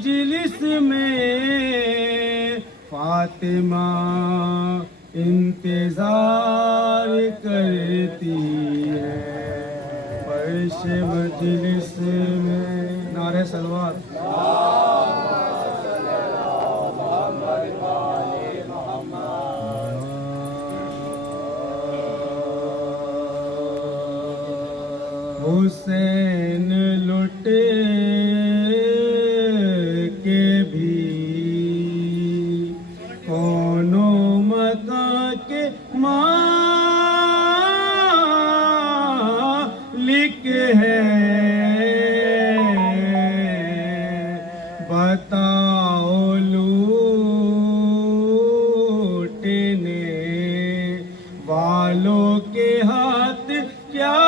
مجلس میں فاطمہ انتظار کرتی ہے، فرش مجلس میں نعرہ صلوات حسین لٹ کے بھی کونوں مکان کے مالک ہے، بتاؤ لوٹنے والوں کے ہاتھ کیا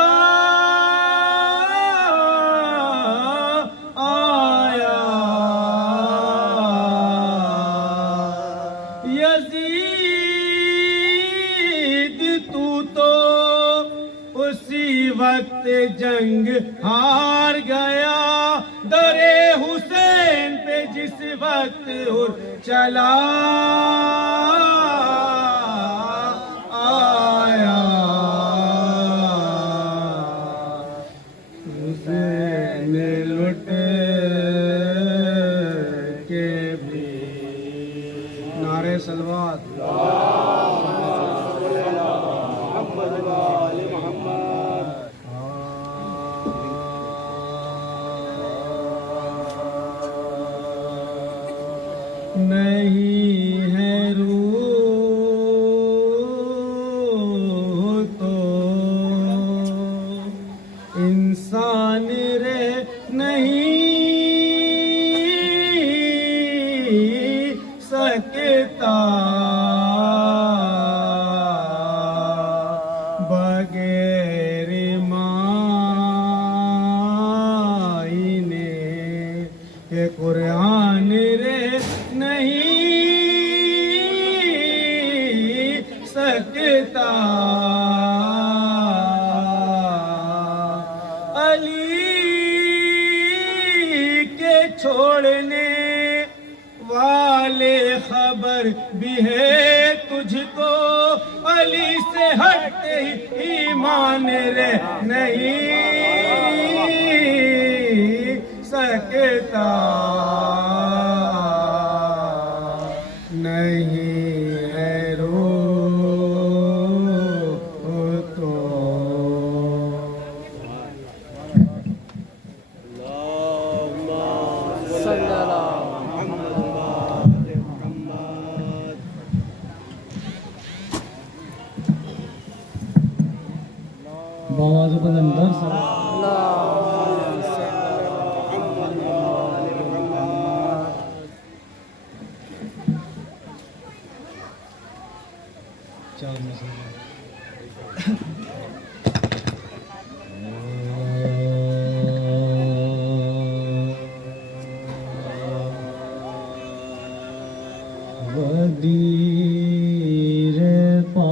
وقت جنگ ہار گیا، در حسین پہ جس وقت چلا آیا، حسین لٹ کے بھی نعرہ صلوات نہیں ہے روح تو انسان رہ نہیں سکتا، بغیر معنی کہ قرآن رہ نہیں سکتا، علی کے چھوڑنے والے خبر بھی ہے تجھ کو، علی سے ہٹ ایمان رہ نہیں سکتا، نہیں ہے روح تو بآواز بلندر ودیر پا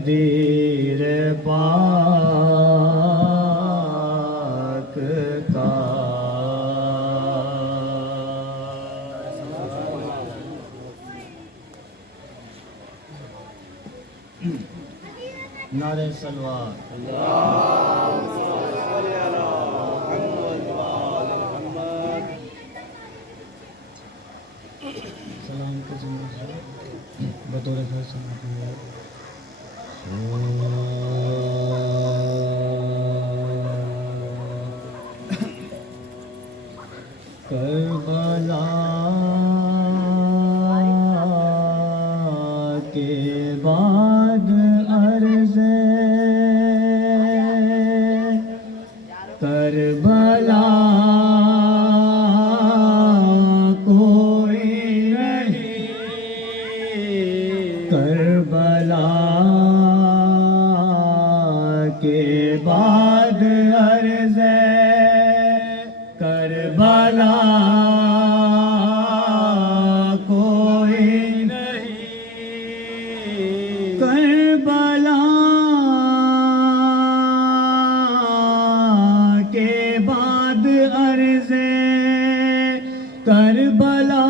تقدیر پاک کا نعرہ سلوات سلام کو بطور کربلا کے بعد عرض کربلا کوئی نہیں کربلا کے بعد عرض کربلا کوئی نہیں کربلا کے بعد عرض کربلا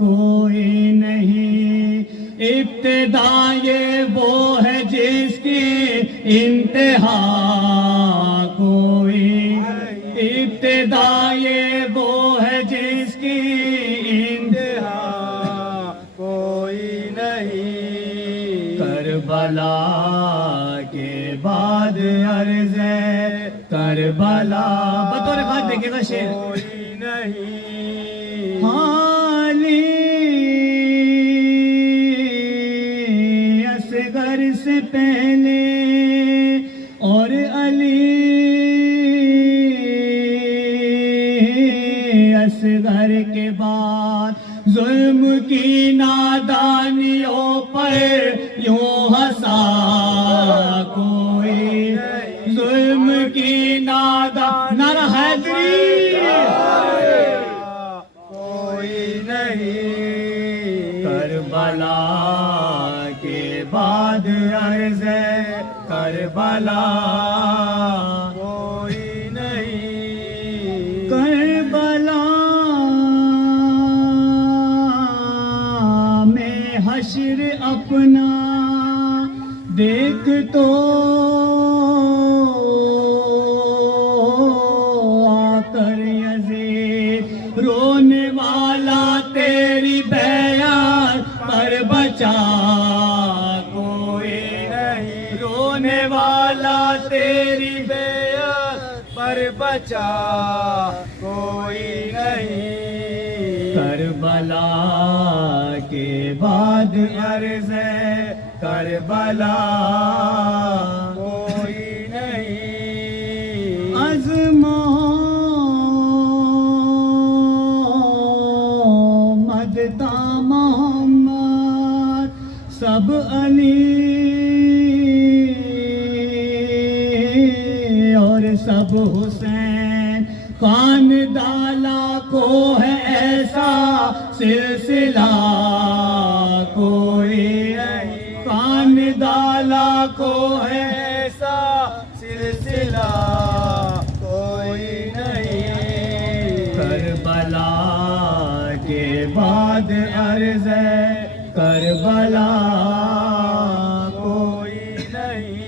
کوئی نہیں ابتدا یہ وہ ہے جس کی انتہا کوئی ابتدا یہ وہ ہے جس کی انتہا کوئی نہیں کربلا کے بعد عرض کربلا بطور خاص دیکھے گا شیر کوئی نہیں حالی اصغر سے پہلے اور علی اصغر کے بعد ظلم کی نادانیوں پر یوں ہنسا کوئی ظلم کی نعرہ حیدری کوئی نہیں کربلا کے بعد عرض کربلا کوئی نہیں کربلا میں حشر اپنا دیکھ تو آ کر یزید رونے والا تیری بیعت پر بچا کوئی نہیں رونے والا تیری بیعت پر بچا کوئی نہیں کربلا کے بعد عرض کربلا کوئی نہیں محمد تا محمد سب علی اور سب حسین خاندالا کو ہے ایسا سلسلہ کوئی خاندالا کو ہے ایسا سلسلہ کوئی نہیں کربلا کے بعد عرض کربلا کوئی نہیں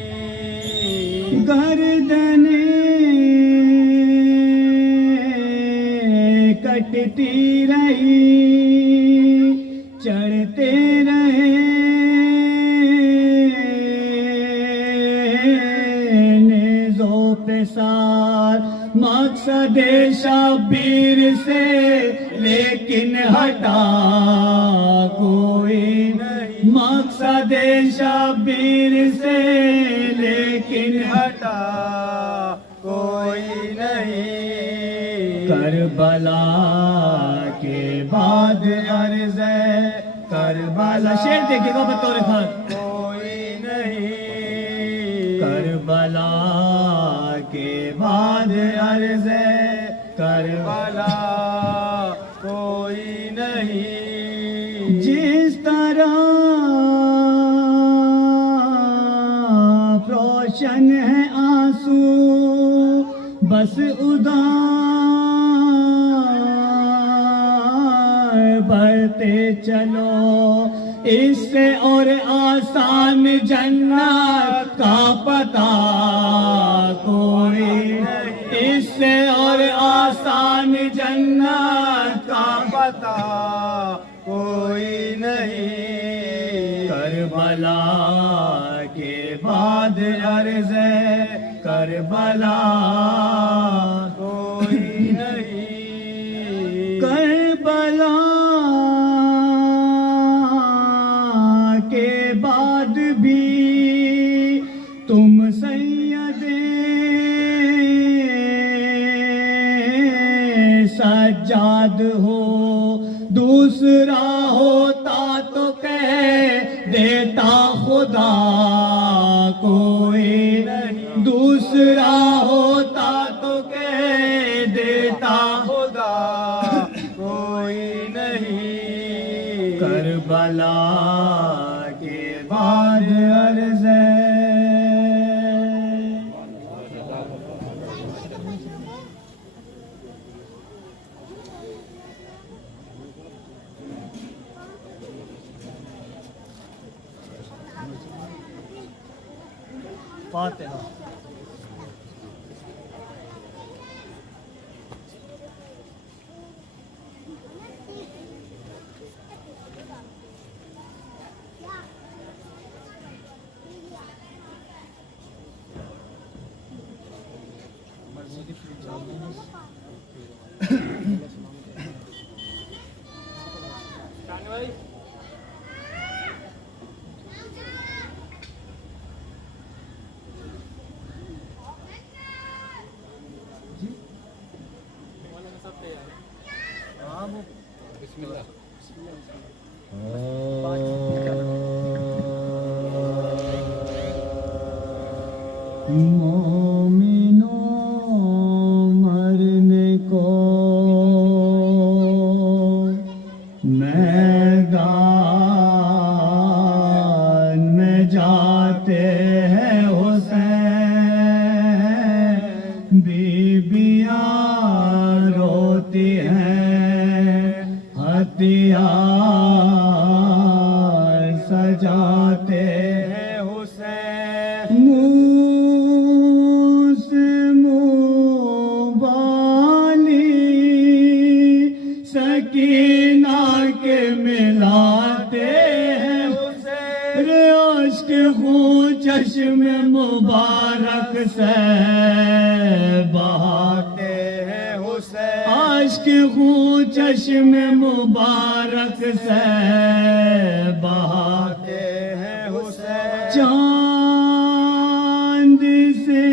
گردنیں کٹتی رہی چڑھتے رہے نیزوں پہ سار مقصد شبیر سے لیکن ہٹا کوئی نہیں مقصد شبیر سے لیکن ہٹا کوئی نہیں کربلا کے بعد عرض کربلا شیر دیکھے گا بطور خاص کوئی نہیں کربلا کے بعد عرض کربلا بلا کوئی نہیں جس طرح روشن ہے آنسو بس ادار بڑھتے چلو اس سے اور آسان جنت کا پتہ کوئی اس سے اور آسان جنت کا پتا کوئی نہیں کربلا کے بعد عرض ہے کربلا کوئی نہیں کربلا کے بعد بھی تم سید سجاد ہو دوسرا ہوتا تو کہہ دیتا خدا کوئی دوسرا ہوتا تو کہہ دیتا خدا کوئی نہیں کربلا کے بعد عرض ہے فاتحہ مومنوں مرنے کو میدان میں جاتے ہیں حسین بیبیاں روتی ہیں ہتھیار سجاتے ہیں حسین منہ سے منہ والی سکینہ کے ملاتے ہیں حسین عشق خون چشم مبارک سے بہاتے ہیں حسین عشق خون چشم مبارک سے بہاتے ہیں حسین چاند سے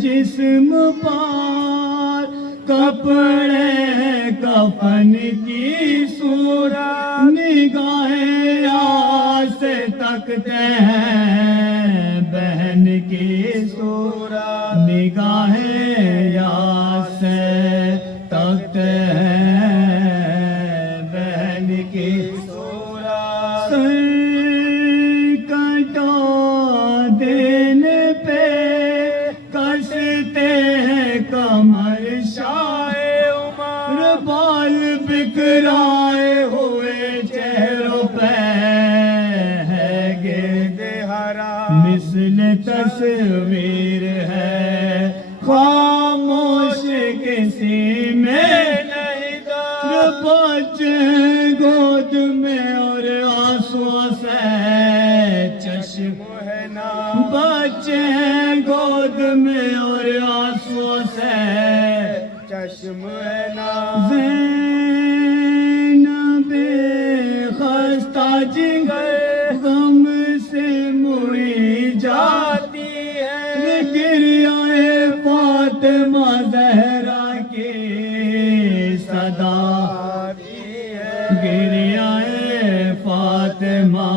جسم پار کپڑے کفن کی صورت نگاہیں آس تکتے ہیں بہن کی صورت نگاہیں آس تکتے ہیں بہن کی صورت سر کٹا دینے پہ کستے ہیں کمر شاہ عمر بال بکھرائے ہوئے چہروں پہ ہے گرد ہرا مثل تصویر ہے خاموش کسی میں نہیں بچے گود میں اور آنسو سے چشم ہے نا بچے گود میں اور آنسو سے چشم ہے نا زینب خستہ جگر غم سے موئی جاتی ہے گریہ فاطمہ زہرا کی صدا گریہ فاطمہ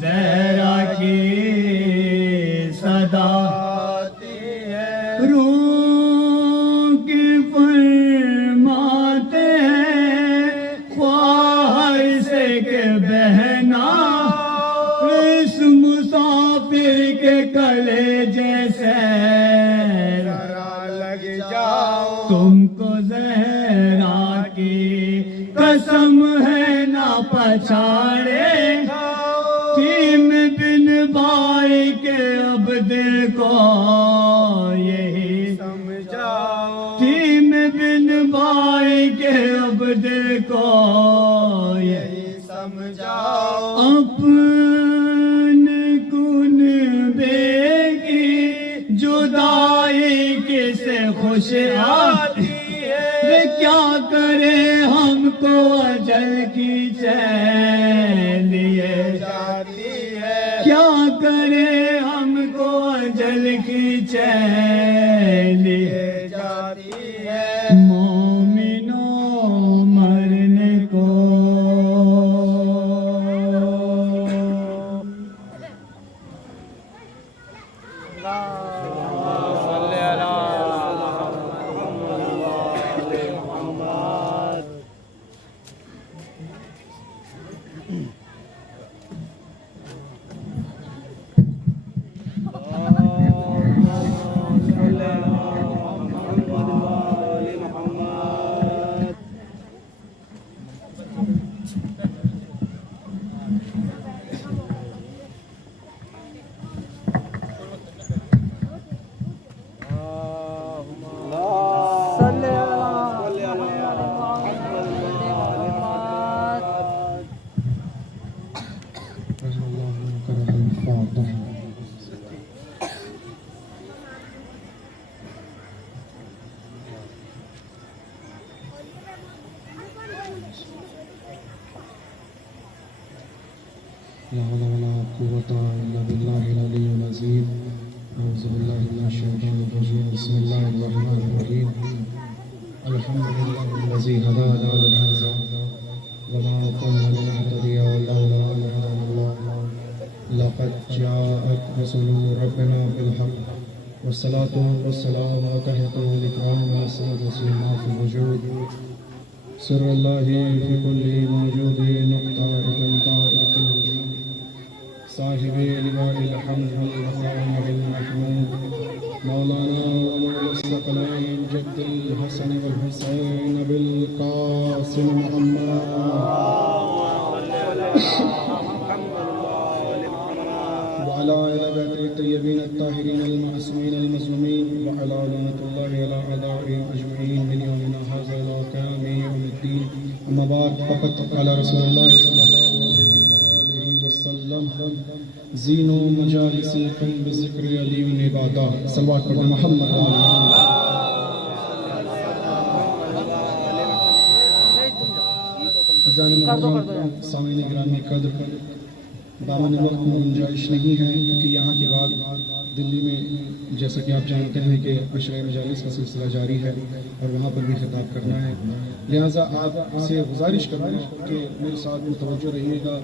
زہرا کی صدا رو کے فرماتے ہیں خواہش پچھاڑے کھاؤ تیم بن بھائی کے اب دل کو یہی سمجھاؤ تیم بن بھائی کے اب دل کو یہی سمجھاؤ اپنے کنبے کی جدائی کسے خوش آتی ہے کیا کرے ہم کو اجل کی چلیے جاتی ہے کیا کرے ہم کو اجل کی چلیے جاتی ہے مومنوں مرنے کو لا حول ولا قوة إلا بالله العلي العظيم أعوذ بالله من الشيطان الرجيم بسم الله الرحمن الرحيم الحمد لله الذي هدانا لهذا وما كنا لنهتدي لولا أن هدانا الله لقد جاءت رسل ربنا بالحق والصلاة والسلام وتحية الإكرام والصلاة والسلام في الوجود سر الله في كل موجود نقطة دائرة الوجود صاحب لواء الحمد والمقام المحمود مولانا ومولى الثقلين جد الحسن والحسين بالقاسم محمد وعلى آل بيت الطيبين الطاهرين المعصومين المظلومين وعلى لعنة الله على أعدائهم أجمعين من يومنا هذا إلى قيام يوم الدين أما بعد فقد قال رسول الله صلى الله عليه وسلم زينوا مجالسكم بذكر علي عبادة صلوات پر محمد اذان محترم سامعین گرامی قدر دامن وقت میں گنجائش نہیں ہے کیونکہ یہاں کے بعد دلی میں جیسا کہ آپ جانتے ہیں کہ عشرہ مجالس کا سلسلہ جاری ہے اور وہاں پر بھی خطاب کرنا ہے لہٰذا آپ سے گزارش کروں گا کہ میرے ساتھ متوجہ رہیے گا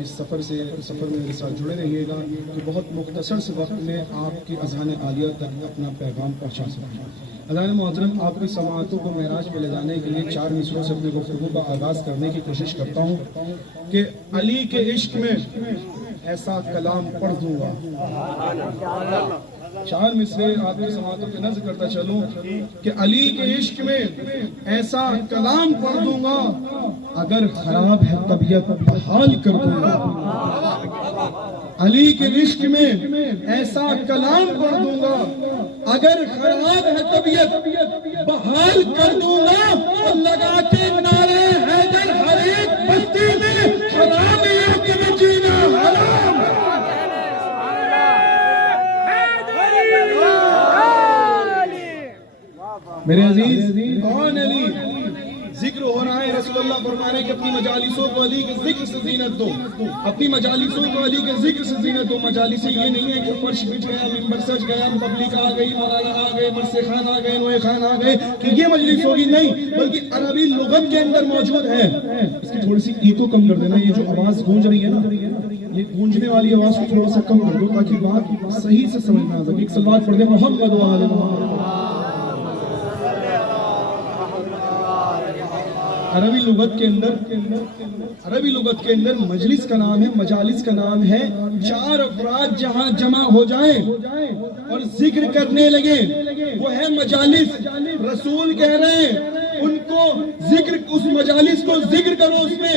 اس سفر میں میرے ساتھ جڑے رہیے گا کہ بہت مختصر سے وقت میں آپ کی اذان عالیہ تک اپنا پیغام پہنچا سکیں اذان محترم آپ کی سماعتوں کو معراج پہ لے جانے کے لیے 4 مصروں سے اپنی گفتگو کا آغاز کرنے کی کوشش کرتا ہوں کہ علی کے عشق میں ایسا کلام پڑھ دوں گا 4 مصرے آپ کی سماعتوں کے نظر کرتا چلوں کہ علی کے عشق میں ایسا کلام پڑھ دوں گا اگر خراب ہے طبیعت بحال کر دوں گا علی کے عشق میں ایسا کلام پڑھ دوں گا اگر خراب ہے طبیعت بحال کر دوں گا اور لگا کے نعرے حیدر ہر ایک بستی میں حرامیوں کے میں جینا حرام میرے عزیز کون علی ذکر ہو رہا ہے رسول اللہ فرما رہے ہیں کہ اپنی مجالسوں کو علی کے ذکر سے زینت دو اپنی مجالسوں کو علی کے ذکر سے زینت دو مجالس یہ نہیں ہے کہ فرش بچھ گیا ممبر سج گیا پبلک آ گئی مولانا آ گئے مرثے خان آ گئے نوے خان آ گئے کہ یہ مجلس ہوگی نہیں بلکہ عربی لغت کے اندر موجود ہے اس کی تھوڑی سی ایکو کم کر دینا یہ جو آواز گونج رہی ہے نا یہ گونجنے والی آواز کو تھوڑا سا کم کر دو تاکہ بات صحیح سے سمجھ میں آ سکے ایک صلوات پڑھ دے محمد و آل محمد عربی لغت کے اندر مجلس کا نام ہے مجالس کا نام ہے 4 افراد جہاں جمع ہو جائیں اور ذکر کرنے لگے وہ ہے مجالس رسول کہہ رہے ہیں ان کو ذکر اس مجالس کو ذکر کرو اس میں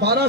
12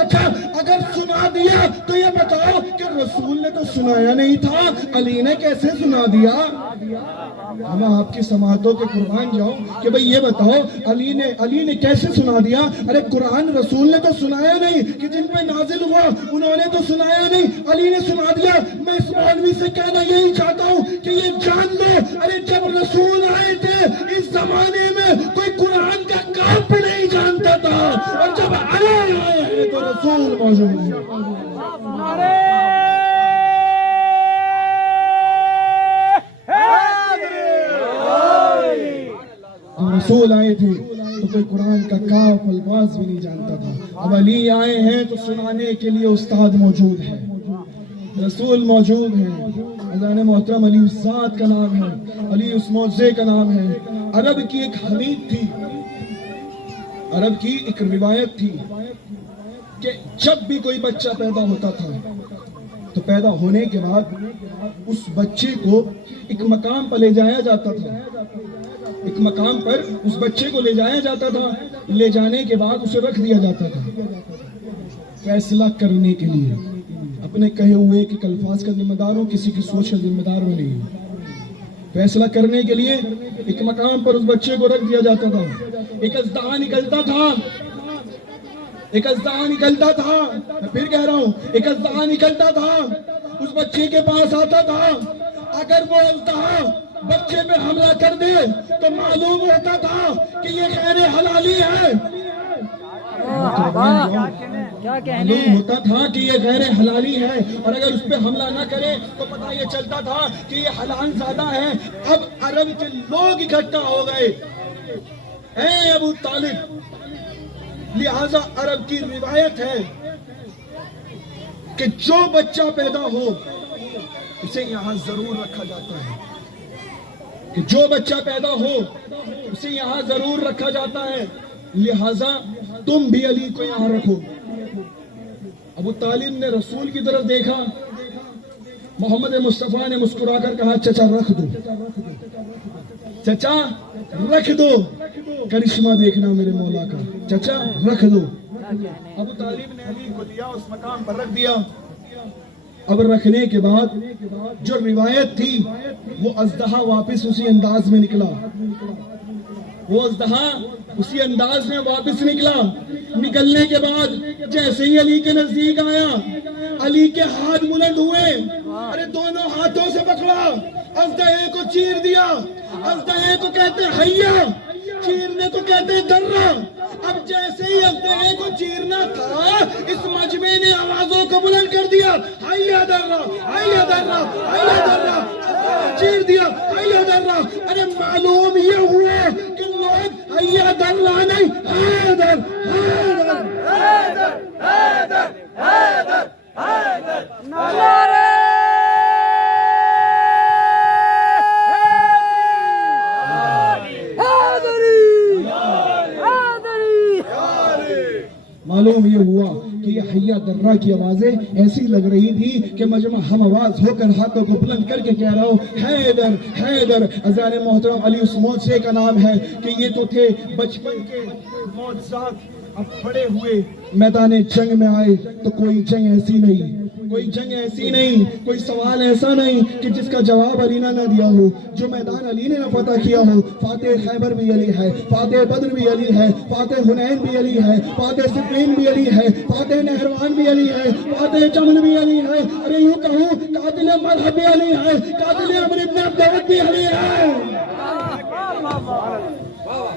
اچھا اگر سنا دیا تو یہ بتاؤ کہ رسول نے تو سنایا نہیں تھا، علی نے کیسے سنا دیا؟ ہم آپ کی سماعتوں کے قربان جاؤ کہ بھئی یہ بتاؤ علی نے کیسے سنا دیا؟ ارے قرآن رسول نے تو سنایا نہیں، کہ جن پہ نازل ہوا انہوں نے تو سنایا نہیں، علی نے سنا دیا۔ میں اس مولوی سے کہنا یہی چاہتا ہوں کہ یہ جان لو، ارے جب رسول آئے تھے اس زمانے میں کوئی قرآن کا کام بھی نہیں جانتا تھا، اور جب علی آئے ہیں تو رسول موجود ہے۔ رسول آئے تھے تو کوئی قرآن کا کاف الفاظ بھی نہیں جانتا تھا، اب علی آئے ہیں تو سنانے کے لیے استاد موجود ہے، رسول موجود ہے۔ اذان محترم علی اس ذات کا نام ہے، علی اس معجزے کا نام ہے۔ عرب کی ایک حدیث تھی، عرب کی ایک روایت تھی کہ جب بھی کوئی بچہ پیدا ہوتا تھا تو پیدا ہونے کے بعد اس بچے کو ایک مقام پر لے جایا جاتا تھا، ایک مقام پر اس بچے کو لے جایا جاتا تھا، لے جانے کے بعد اسے رکھ دیا جاتا تھا فیصلہ کرنے کے لیے۔ اپنے کہے ہوئے ایک الفاظ کا ذمہ دار ہوں، کسی کی سوچ کا ذمہ دار میں نہیں ہوں۔ فیصلہ کرنے کے لیے ایک مقام پر اس بچے کو رکھ دیا جاتا تھا، ایک اژدہا نکلتا تھا، ایک اژدہا نکلتا تھا، میں پھر کہہ رہا ہوں ایک اژدہا نکلتا تھا، اس بچے کے پاس آتا تھا۔ اگر وہ اژدہا بچے پہ حملہ کر دے تو معلوم ہوتا تھا کہ یہ غیر حلالی ہے، معلوم ہوتا تھا کہ یہ غیر حلالی ہے، اور اگر اس پہ حملہ نہ کرے تو پتہ یہ چلتا تھا کہ یہ حلال زادہ ہے۔ اب عرب کے لوگ اکٹھا ہو گئے، اے ابو طالب، لہذا عرب کی روایت ہے کہ جو بچہ پیدا ہو اسے یہاں ضرور رکھا جاتا ہے، کہ جو بچہ پیدا ہو اسے یہاں ضرور رکھا جاتا ہے، لہذا تم بھی علی کو یہاں رکھو۔ ابو طالب نے رسول کی طرف دیکھا، محمد مصطفیٰ نے مسکرا کر کہا چچا رکھ دو، چچا رکھ دو، کرشمہ دیکھنا میرے مولا کا، چچا رکھ دو۔ ابو طالب نے علی کو لیا، اس مقام پر رکھ دیا۔ اب رکھنے کے بعد جو روایت تھی وہ اژدہا واپس اسی انداز میں نکلا، وہ اژدہا اسی انداز میں واپس نکلا۔ نکلنے کے بعد جیسے ہی علی کے نزدیک آیا، علی کے ہاتھ بلند ہوئے، ارے دونوں ہاتھوں سے پکڑا، اژدہے کو چیر دیا۔ اژدہے کو کہتے ہیں حیا، چیرنے کو کہتے ہیں درہ۔ اب جیسے ہی اژدہے کو چیرنا تھا، اس مجمع نے آوازوں کو بلند کر دیا، حیا درہ، حیا درہ، حیا درہ، چیر دیا، حیا درہ۔ ارے معلوم یہ ہوا کہ لوگ حیا درہ نہیں، حیدر، حیدر، حیدر، حیدر، حیدر، حیدر، نعرہ معلوم یہ ہوا کہ یہ حیا درہ کی آوازیں ایسی لگ رہی تھی کہ مجمع ہم آواز ہو کر ہاتھوں کو بلند کر کے کہہ رہا ہوں حیدر، حیدر۔ اذان محترم علی اس معجزے کا نام ہے کہ یہ تو تھے بچپن کے معجزات، اب بڑے ہوئے میدان جنگ میں آئے تو کوئی جنگ ایسی نہیں، کوئی جنگ ایسی نہیں، کوئی سوال ایسا نہیں کہ جس کا جواب علی نے نہ دیا ہو، جو میدان علی نے نہ فتح کیا ہو۔ فاتح خیبر بھی علی ہے، فاتح بدر بھی علی ہے، فاتح حنین بھی علی ہے، فاتح صفین بھی علی ہے، فاتح نہروان بھی علی ہے، فاتح جمل بھی علی ہے، ارے یوں کہوں قاتل مرحب بھی علی ہے، قاتل عمرو بن عبد بھی علی ہے،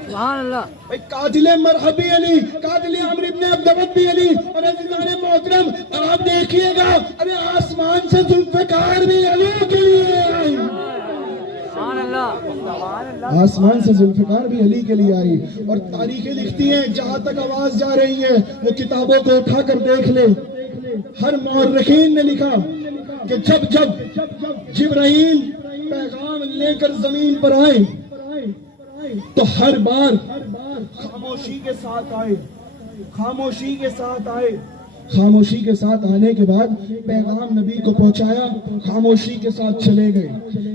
سبحان اللہ، قاتل مرحب بھی علی، قاتل عمرو بن عبد بھی علی۔ اور عزیزان محترم آپ دیکھیے گا، ارے آسمان سے ذوالفقار بھی علی کے لیے آئی، سبحان اللہ، سبحان اللہ، آسمان سے ذوالفقار بھی علی کے لیے آئی۔ اور تاریخیں لکھتی ہیں، جہاں تک آواز جا رہی ہے وہ کتابوں کو اٹھا کر دیکھ لے، ہر مورخین نے لکھا کہ جب جبرائیل پیغام لے کر زمین پر آئے تو ہر بار خاموشی کے ساتھ آئے، خاموشی کے ساتھ آئے، خاموشی کے ساتھ آنے کے بعد پیغام نبی کو پہنچایا، خاموشی کے ساتھ چلے گئے،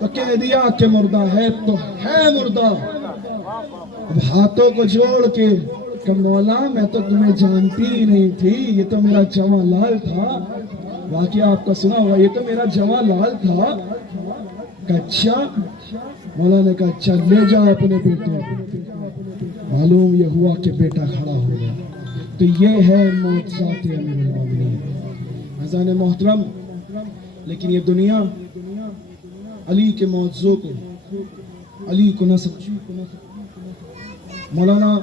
تو کہہ دیا کہ مردہ ہے تو ہے مردہ. اب ہاتھوں کو جوڑ کے کہ مولا میں تو تمہیں جانتی ہی نہیں تھی, یہ تو میرا جواں لال تھا. واقعہ آپ کا سنا ہوا, یہ تو میرا جواں لال تھا. اچھا, مولا نے کہا اچھا لے جاؤ اپنے بیٹے کو. معلوم یہ ہوا کہ بیٹا کھڑا ہو گیا. تو یہ ہے معجزات امیر المومنین. اذان محترم, لیکن یہ دنیا علی کے معجزوں کو, علی کو نہ سمجھے. مولانا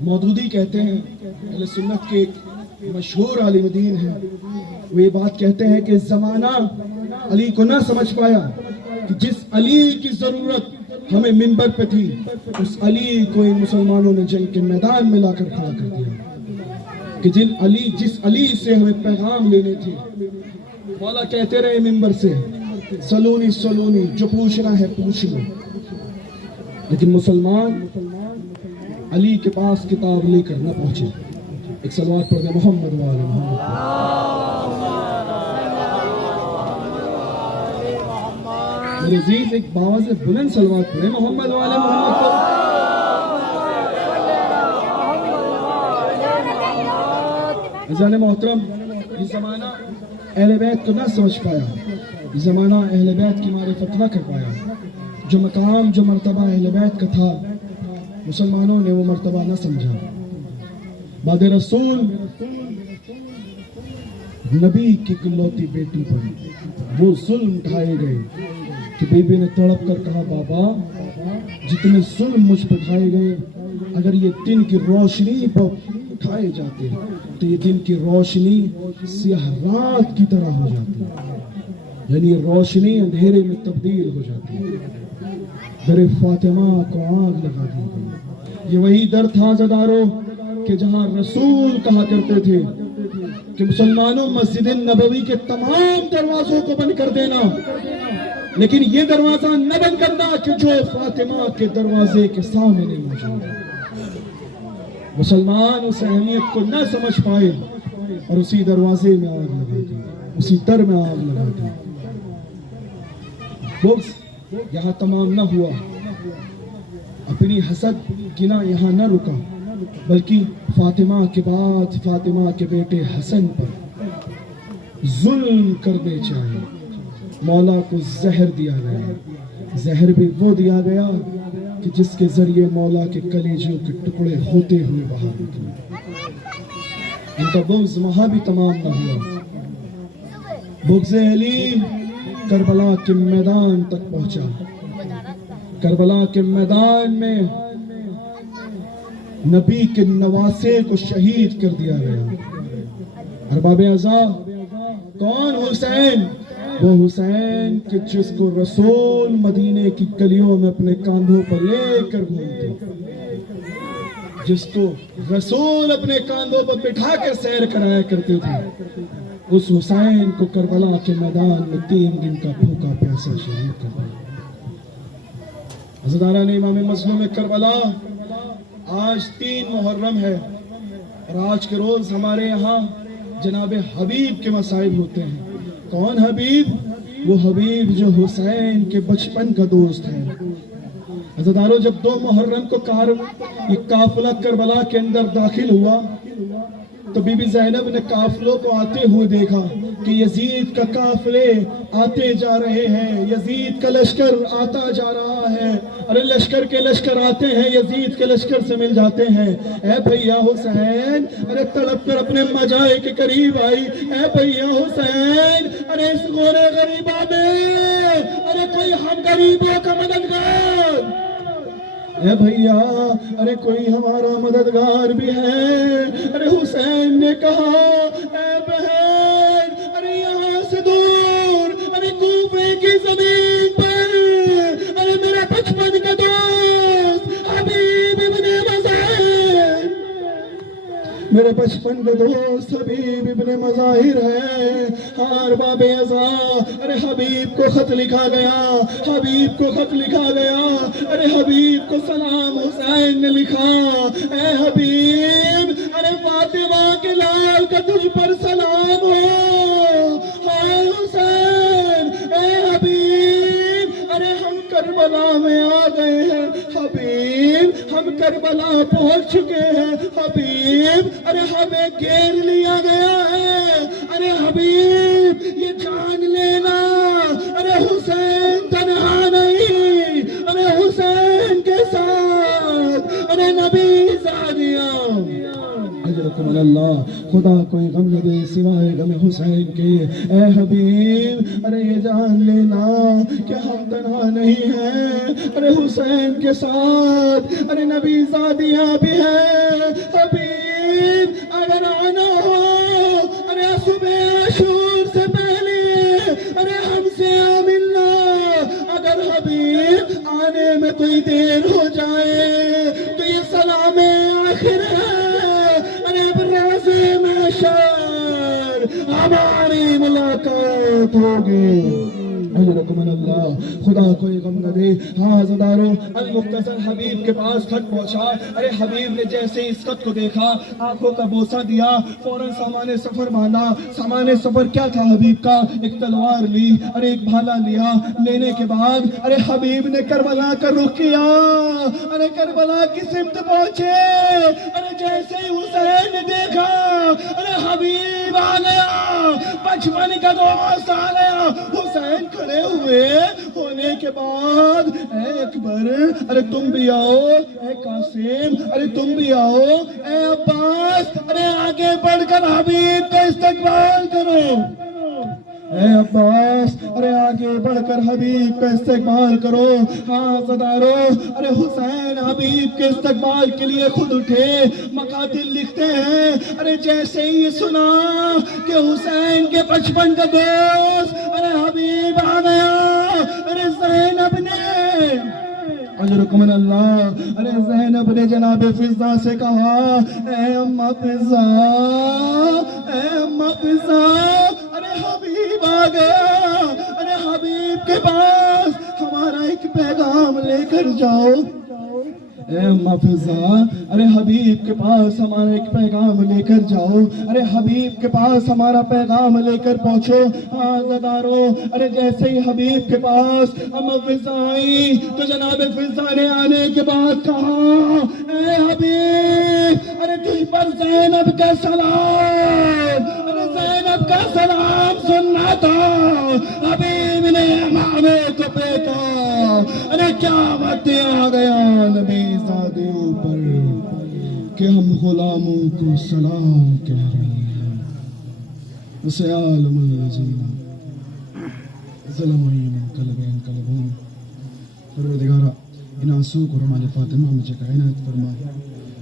مودودی کہتے ہیں, اہل سنت کے ایک مشہور عالم دین ہیں, وہ یہ بات کہتے ہیں کہ زمانہ علی کو نہ سمجھ پایا کہ جس علی کی ضرورت ہمیں منبر پہ تھی, اس علی کو ان مسلمانوں نے جنگ کے میدان میں لا کر کھڑا کر دیا. کہ جس علی سے ہمیں پیغام لینے تھے, مولا کہتے رہے منبر سے سلونی سلونی, جو پوچھنا ہے پوچھ لو. لیکن مسلمان علی کے پاس کتاب لے کر نہ پہنچے. ایک صلوات پڑھ دیں محمد وعلی محمد. میرے عزیز ایک باواز بلند صلوات پڑھیں محمد وعلی محمد پر. عزیزان محترم, یہ زمانہ اہل بیت کو نہ سمجھ پایا, یہ زمانہ اہل بیت کی معرفت نہ کر پایا. جو مقام جو مرتبہ اہل بیت کا تھا, مسلمانوں نے وہ مرتبہ نہ سمجھا. بعد رسول نبی کی کلوتی بیٹی پر وہ ظلم اٹھائے گئے کہ بی بی نے تڑپ کر کہا بابا جتنے ظلم مجھ پر اٹھائے گئے, اگر یہ دن کی روشنی پر اٹھائے جاتے تو یہ دن کی روشنی سیاہ رات کی طرح ہو جاتی, یعنی روشنی اندھیرے میں تبدیل ہو جاتی. در فاطمہ کو آگ لگا دی گئی. یہ وہی در تھا عزادارو کہ جہاں رسول کہا کرتے تھے کہ مسلمانوں مسجد نبوی کے تمام دروازوں کو بند کر دینا, لیکن یہ دروازہ نہ بند کرنا کہ جو فاطمہ کے دروازے کے سامنے موجود ہے. مسلمان اس اہمیت کو نہ سمجھ پائے اور اسی دروازے میں آگ لگا دی, اسی در میں آگ لگا دی. بغض یہاں تمام نہ ہوا, اپنی حسد گنا یہاں نہ رکا, بلکہ فاطمہ کے بعد فاطمہ کے بیٹے حسن پر ظلم کرنے چاہے. مولا کو زہر دیا گیا, زہر بھی وہ دیا گیا کہ جس کے ذریعے مولا کے کلیجوں کے ٹکڑے ہوتے ہوئے باہر نکلے. ان کا بغض وہاں بھی تمام نہ ہوا. بغض علی کربلا کے میدان تک پہنچا. کربلا کے میدان میں نبی کے نواسے کو شہید کر دیا گیا. ارباب اعضاء کون؟ حسین. وہ حسین کہ جس کو رسول مدینے کی گلیوں میں اپنے کاندھوں پر لے کر گھومتے, جس کو رسول اپنے کاندھوں پر بٹھا کر سیر کرایا کرتے تھے, اس حسین کو کربلا کے میدان میں 3 دن کا بھوکا پیاسا شہید کر دیا. عزاداران امام مظلوم کربلا, آج 3 محرم ہے اور آج کے روز ہمارے یہاں جناب حبیب کے مسائل ہوتے ہیں. کون حبیب؟ وہ حبیب جو حسین کے بچپن کا دوست ہے. عزادارو, جب 2 محرم کو یہ قافلہ کربلا کے اندر داخل ہوا تو بی بی زینب نے قافلوں کو آتے ہوئے دیکھا کہ یزید کا قافلے آتے جا رہے ہیں, یزید کا لشکر آتا جا رہا ہے. ارے لشکر کے لشکر آتے ہیں, یزید کے لشکر سے مل جاتے ہیں. اے بھیا حسین, ارے تڑپ کر اپنے مجائے کے قریب آئی. اے بھیا حسین, ارے اس گورے غریبہ میں ارے کوئی ہم غریبوں کا مددگار. اے بھیا, ارے کوئی ہمارا مددگار بھی ہے. ارے حسین نے کہا اے بہن, ارے یہاں سے دور, ارے کوفے کی زمین پر, ارے میرا بچپن کا دوست حبیب ابن مظاہر, میرے بچپن کا دوست حبیب ابن مظاہر ہے. ہار باب اعضاء, ارے حبیب کو خط لکھا گیا, حبیب کو خط لکھا گیا. ارے حبیب کو سلام حسین نے لکھا. اے حبیب, ارے فاطمہ کے لال کا تجھ پر سلام ہو. ہائے حسین, اے حبیب کربلا میں آ گئے ہیں حبیب، ہم کربلا پہنچ چکے ہیں حبیب، ارے ہمیں گھیر لیا گیا ہے، ارے حبیب یہ جان لینا، ارے حسین تنہا نہیں، ارے حسین کے ساتھ ارے نبی زادیاں، اجرکم اللہ، خدا کوئی غم نہ دے سوائے غم حسین کے، اے حبیب ارے یہ جان لینا کہ ہم تنہا نہیں ہیں، ارے حسین کے ساتھ ارے نبی زادیاں بھی ہیں، حبیب اگر آنا ہو ارے صبح عاشور سے پہلے ارے ہم سے آ ملنا، اگر حبیب آنے میں کوئی دیر ہو جائے تو یہ سلام آخر ہے، محشر ہماری ملاقات ہوگی، اجرکم اللہ، خدا کوئی غم نہ دے۔ ہاں عزادارو، المختصر حبیب کے پاس خط پہنچا، ارے حبیب نے جیسے اس خط کو دیکھا آنکھوں کا بوسہ دیا، فوراً سامان سفر باندھا۔ سامان سفر کیا تھا حبیب کا؟ ایک تلوار لی، ارے ایک بھالا لیا، لینے کے بعد ارے حبیب نے کربلا کا رخ کیا، ارے کربلا کی سمت پہنچے، ارے جیسے ہی حسین نے دیکھا ارے حبیب آ گیا، بچپن کا دوست آ گیا، حسین کھڑے ہوئے ہونے کے بعد اے اکبر ارے تم بھی آؤ، اے قاسم ارے تم بھی آؤ، اے عباس ارے آگے بڑھ کر حبیب کا استقبال کرو، اے عباس ارے آگے بڑھ کر حبیب کا استقبال کرو۔ ہاں عزادارو، ارے حسین حبیب کے استقبال کے لیے خود اٹھے، مقاتل لکھتے ہیں ارے جیسے ہی سنا کہ حسین کے بچپن کا دوست ارے حبیب آ گیا، ارے زینب نے، اجرکم اللہ، ارے زینب نے جناب فضا سے کہا، اے اماں فضا، اے اماں فضا، ارے حبیب آ گیا، ارے حبیب کے پاس ہمارا ایک پیغام لے کر جاؤ، اے اماں فضا، ارے حبیب کے پاس ہمارا ایک پیغام لے کر جاؤ، ارے حبیب کے پاس ہمارا پیغام لے کر پہنچو۔ ہاں عزادارو، ارے جیسے ہی حبیب کے پاس اماں فضا آئی تو جناب فضا نے آنے کے بعد کہا، اے حبیب ارے تجھ پر زینب کا سلام، ارے زینب کا سلام سننا تھا۔ حبیب نے امامے کو پھینکا، ارے کیا وقت آ گیا نبی زادیوں پر کہ ہم غلاموں کو سلام کہہ رہے ہیں، اسے عالم العظیم ظلم منقلب انقلبون۔ پروردگارہ ان آنسو کو رمال فاطمہ مجھے کا عنایت فرما۔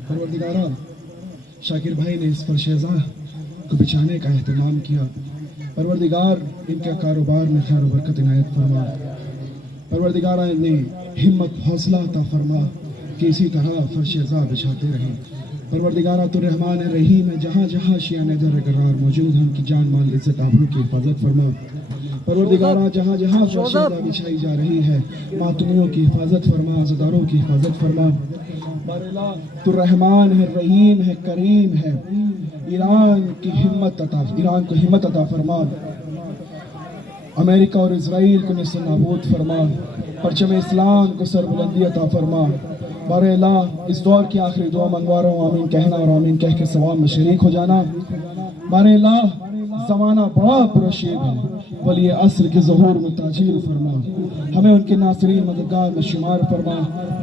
پروردگارہ شاکر بھائی نے اس پر شہزاد کو بچانے کا اہتمام کیا، پروردگار ان کا کاروبار میں خیر و برکت عنایت فرما۔ پروردگارہ نے ہمت حوصلہ عطا فرما کہ اسی طرح فرش عزا بچھاتے رہیں۔ پروردگارہ تو رحمان رحیم ہے، جہاں جہاں شیعہ در قرار موجود ہیں ان کی جان مال عزت آبرو کی حفاظت فرما۔ پروردگارہ جہاں جہاں فرش عزا بچھائی جا رہی ہے ماتمیوں کی حفاظت فرما، عزاداروں کی حفاظت فرما۔ باراللہ تو رحمان ہے، رحیم ہے، کریم ہے، ایران کو ہمت عطا فرما، امریکہ اور اسرائیل کو نصر نابود فرما، پرچم اسلام کو سربلندی عطا فرما۔ بار اللہ اس دور کی آخری دعا منگوا رہا ہوں، آمین کہنا اور آمین کہہ کے ثواب میں شریک ہو جانا۔ بار اللہ زمانہ بڑا پرشیب ہے، ولی عصر کے ظہور میں تاجیل فرما، ہمیں ان کے ناصرین مددگار میں شمار فرما۔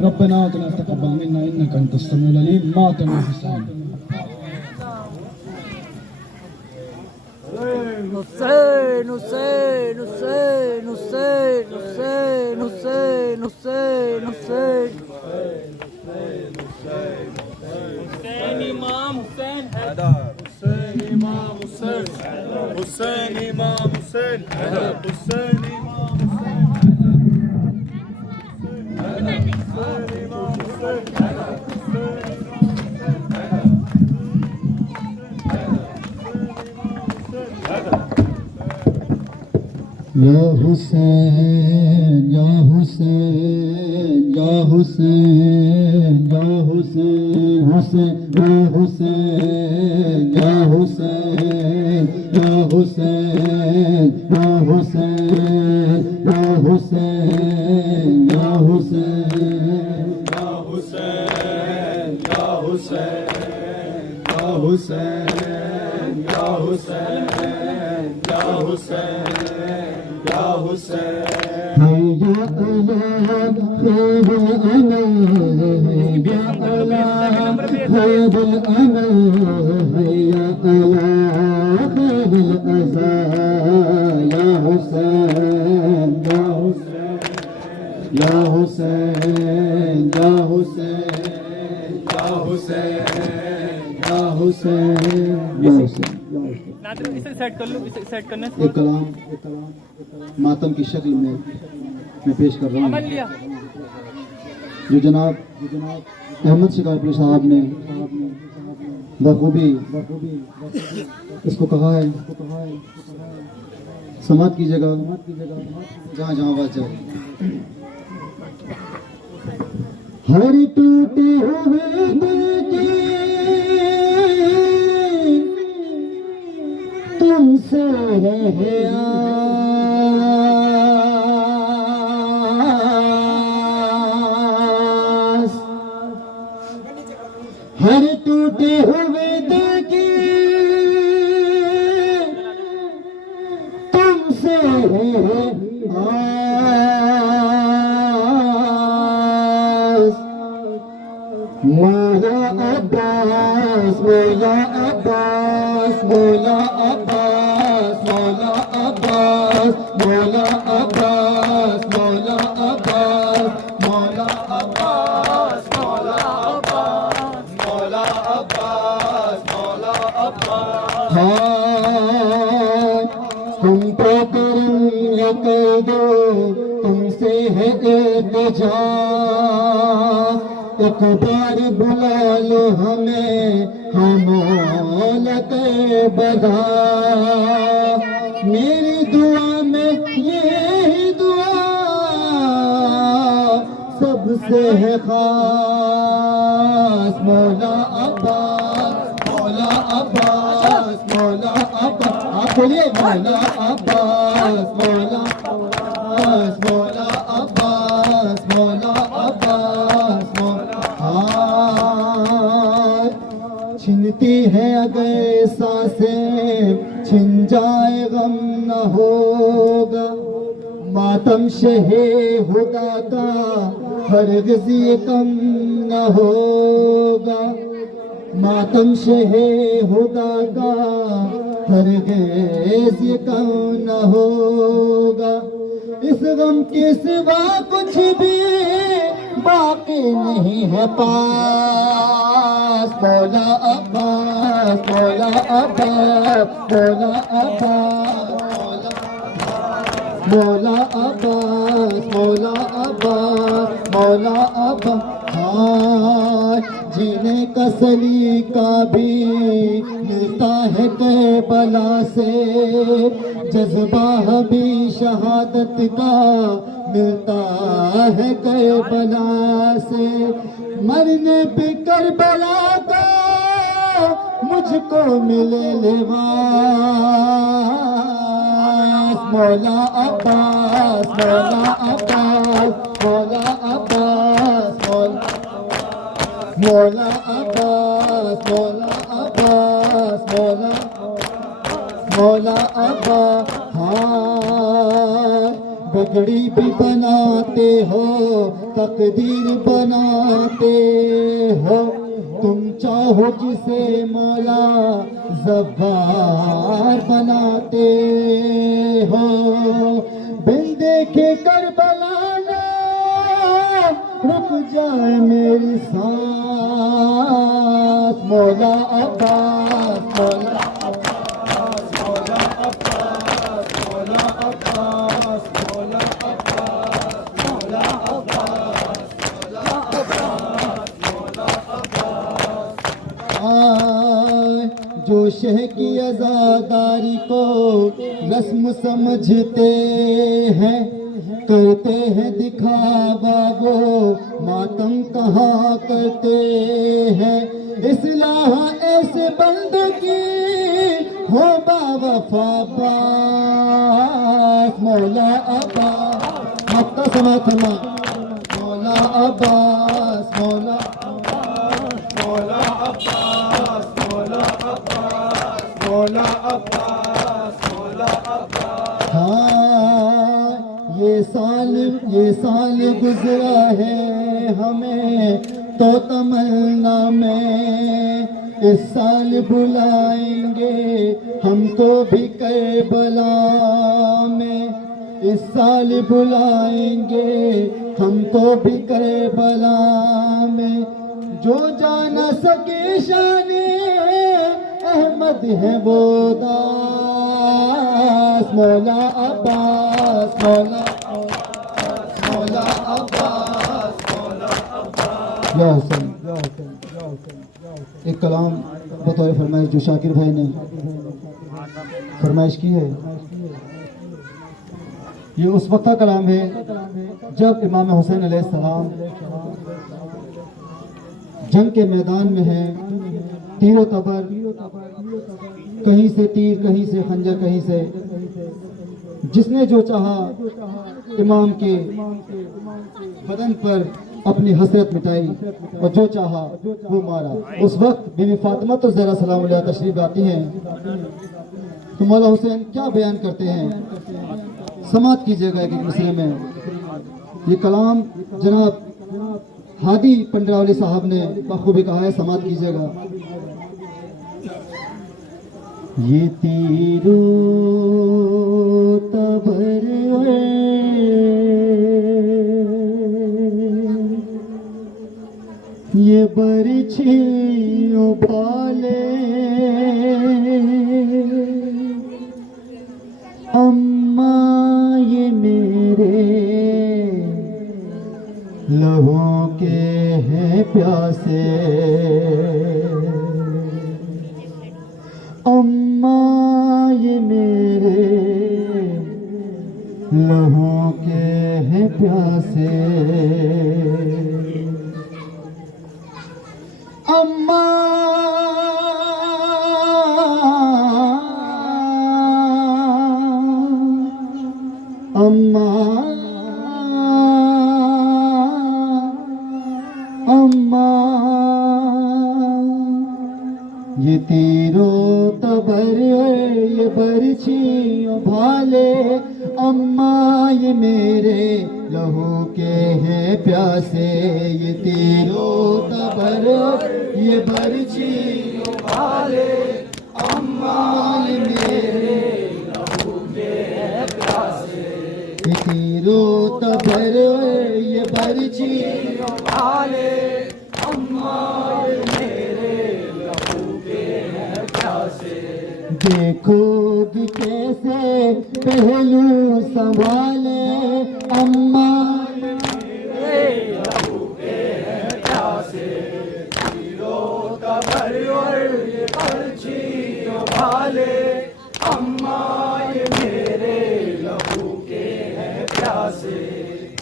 ربنا آتنا تقبل منا انک انت السمیع العلیم۔ ماتم حسین۔ حسین حسین حسین حسین حسین حسین حسین حسین حسین امام حسین حیدر، حسین امام حسین حیدر، حسین امام حسین حیدر، حسین امام حسین حیدر، حسین امام حسین حیدر، یا حسین یا حسین یا حسین یا حسین حسین یا حسین یا حسین یا حسین یا حسین یا حسین یا حسین حسین یا حسین یا حسین یا حسین یا اللہ خیر الانام یا اللہ خیر الانام یا اللہ خیر الازا یا حسین یا حسین یا حسین یا حسین یا حسین یا حسین یا حسین ناظرین اسے سیٹ کر لو، اسے سیٹ کرنے سے ایک کلام ماتم کی شکل میں پیش کر رہا عمل ہوں لیا۔ جو جناب احمد شکارپور صاحب نے بخوبی اس کو کہا ہے، سماعت کیجیے گا جہاں جہاں بات جائے۔ ہر ٹوٹے ہوئے دل کی تم سے ہے آس، ہر ٹوٹے ہوئے دل کی تم سے ہے آس، مولا عباس مولا عباس مولا عباس مولا عباس مولا عباس مولا عباس مولا عباس مولا عباس مولا عباس مولا عباس ہاں تم پہ کرم یہ کہہ دو تم سے ہے التجا، ایک بار بلا لو ہمیں ہم مولت بدا، میری دعا میں یہی دعا سب سے ہے خاص، مولا عباس مولا عباس مولا عباس، آپ بولیے مولا عباس مولا عباس مولا عباس مولا عباس مولا، چھنتی ہے اگر سانسیں چھن جائے غم نہ ہوگا، ماتم شہ خدا کا ہرگز یہ کم نہ ہوگا، ماتم شہ خدا کا ہرگز یہ کم نہ ہوگا، اس غم کے سوا کچھ بھی باقی نہیں ہے پاس، مولا عباس مولا عباس مولا عباس مولا عباس مولا عباس مولا عباس، ہاں جینے کا سلیقہ بھی ملتا ہے کربلا سے، جذبہ بھی شہادت کا ملتا ہے کربلا سے، مرنے پہ کربلا کا مجھ کو ملے لباس، مولا عباس مولا عباس مولا عباس مولا عباس مولا عباس مولا مولا عباس، ہاں بگڑی بھی بناتے ہو تقدیر بناتے ہو، تم چاہو جسے مولا زبار بناتے ہو، بن دیکھے کربلا نہ رک جائے میری سانس، مولا عباس مولا عباس مولا عباس مولا عباس مولا عباس مولا عباس مولا عباس، جو شہ کی عزاداری کو رسم سمجھتے ہیں، کرتے ہیں دکھاوا وہ ماتم کہاں کرتے ہیں، اصلاح ایسے بندوں کی ہو باوفا باس، مولا عباس مکہ سما تھما، مولا عباس مولا عباس مولا عباس مولا مولا عباس مولا عباس. ہاں یہ سال گزرا ہے ہمیں تو تمنا میں، اس سال بلائیں گے ہم کو بھی کربلا میں، اس سال بلائیں گے ہم کو بھی کربلا میں. جو جانا سکے شان احمد ہے وہ داس مولا عباس مولا مولا عباس مولا عباس. یا حسین ایک کلام بطور فرمائش جو شاکر بھائی نے فرمائش کی ہے، یہ اس وقت کا کلام ہے جب امام حسین علیہ السلام جنگ کے میدان میں ہیں، تیر و تبر، کہیں سے تیر کہیں سے خنجر کہیں سے، جس نے جو چاہا امام کے بدن پر اپنی حسرت مٹائی اور جو چاہا وہ مارا. اس وقت بی بی فاطمہ تو زہرا سلام علیہا تشریف آتی ہیں تو مولا حسین کیا بیان کرتے ہیں، سماعت کیجیے گا ایک مسئلے میں. یہ کلام جناب ہادی پنڈراولی صاحب نے بخوبی کہا ہے، سماعت کیجیے گا. یہ تیرو تبر یہ برچھی ابھالے اماں یہ میرے لہو کے ہیں پیاسے، اماں یہ میرے لہو کے ہیں پیاسے. اماں اماں اماں یہ تیرو تبر یہ برچھی ابھالے اماں یہ میرے لہو کے ہیں پیاسے. یہ تیرو تبر یہ برچھی ابھالے اماں یہ میرے لہو کے ہیں پیاسے. یہ تیرو تبر یہ برچھی ابھالے اماں یہ میرے لہو کے ہیں پیاسے. دیکھو گی کیسے پہلو سنبھالے اماں میرے لہو کے ہیں پیاسے. تیرو تبر یہ برچھی ابھالے اماں یہ میرے لہو کے ہیں پیاسے.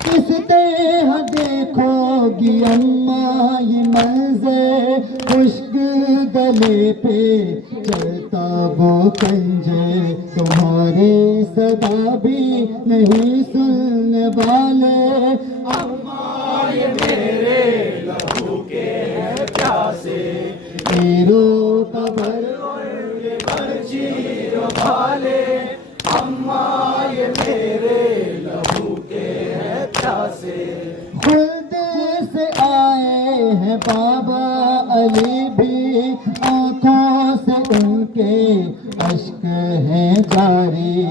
کس طرح دیکھو گی اماں یہ منظر، خشک گلے پہ چلتا وہ کنجے، تمہاری صدا بھی نہیں سننے والے اماں یہ میرے لہو کے ہیں پیاسے. تیرو تبر یہ برچھی ابھالے اماں یہ میرے لہو کے ہیں پیاسے. خلد سے آئے ہیں بابا علی بھی، آنکھوں سے ان کے اشک ہیں جاری،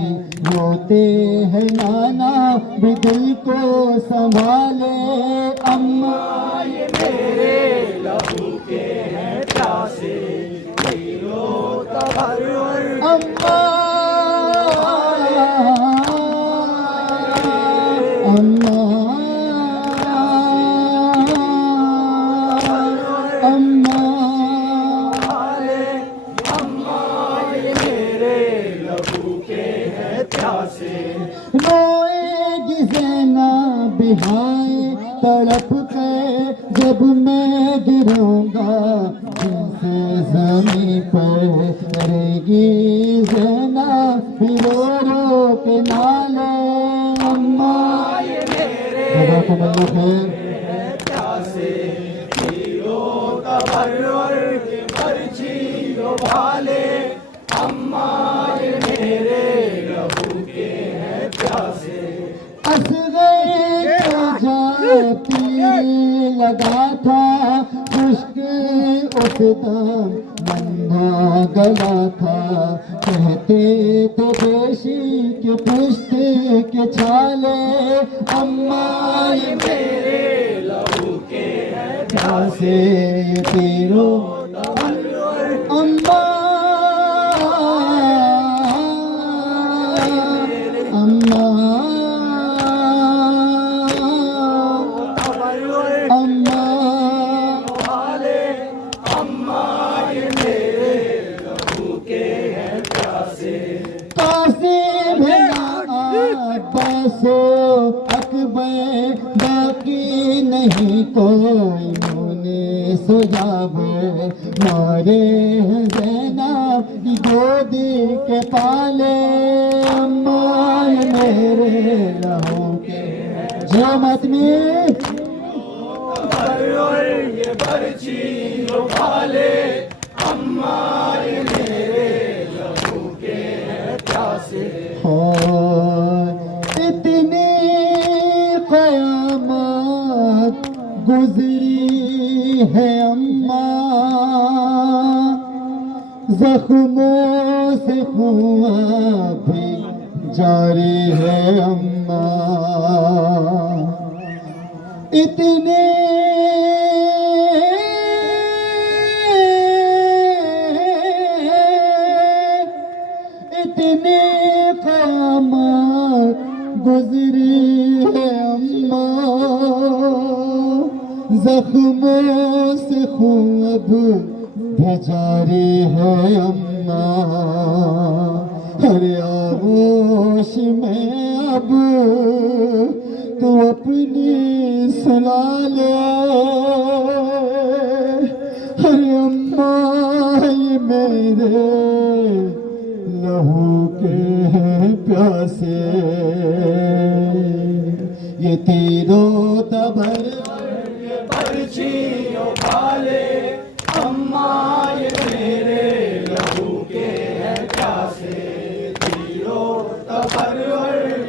روتے ہیں نانا بھی دل کو سنبھالے اماں یہ میرے لہو کے ہیں پیاسے. تیرو تبر اماں روئے گی زینب بہائے تڑپ کے جب میں گروں گا جس زمین پر، کرے گی زینب بھی رو رو کے نالے اماں یہ میرے جزاکم اللہ خیر. پیاسے. تیرو تبر یہ برچھی ابھالے اصغر جاتی لگا تھا خشک اس دم بندہ گلا تھا کہتے تھے بیشی کے پشت کے چھالے اماں یہ میرے لہو کے ہیں پیاسے یہ تیروں اماں اکبر باقی نہیں کوئی مونے سجاب مارے ہیں زینب کی گودی کے پالے اماں یہ میرے لہو کے جو مت میں یہ برچی جو پالے اماں یہ میرے لہو کے پیاسے اتنی قیامت گزری ہے اماں زخموں سے خون بھی جاری ہے اماں اتنے قیامت گزری ہے اماں زخموں سے خون اب بھی جاری ہے اماں ہر آغوش میں اب تو اپنی سلا لے ہر اماں یہ میرے لہو کے ہیں پیاسے یہ تیروں تبر یہ پرچیوں والے اماں یہ میرے لہو کے ہیں پیاسے تیروں تبر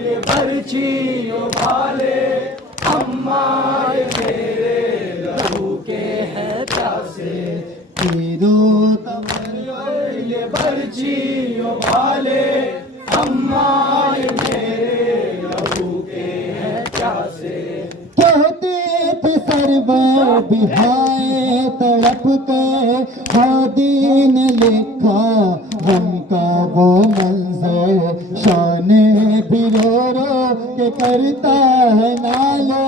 یہ پرچیوں والے اماں یہ میرے لہو کے ہیں پیاسے تیروں تبر یہ برچیوں والے اماں یہ میرے لہو کے ہیں پیاسے کہتے تھے سرور بہائے تڑپ کے ہادی نے لکھا غم کا وہ منظر شان بھی رو رو کے کرتا ہے نالے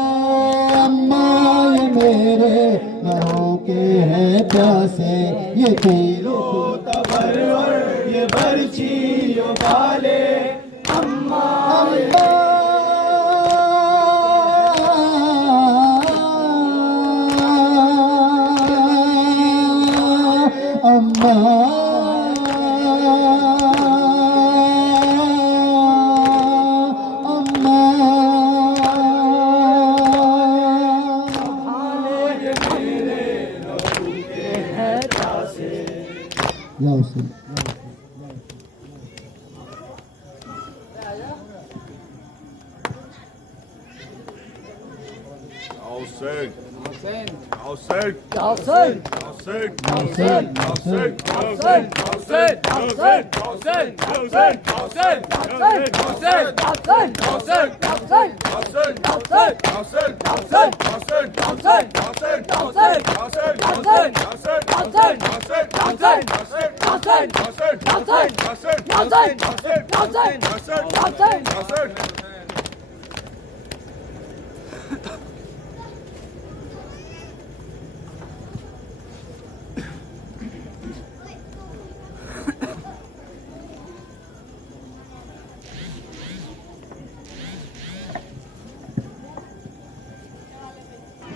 اماں یہ میرے لہو کے ہیں پیاسے یہ تیروں تبرور یہ برچیوں والے اماں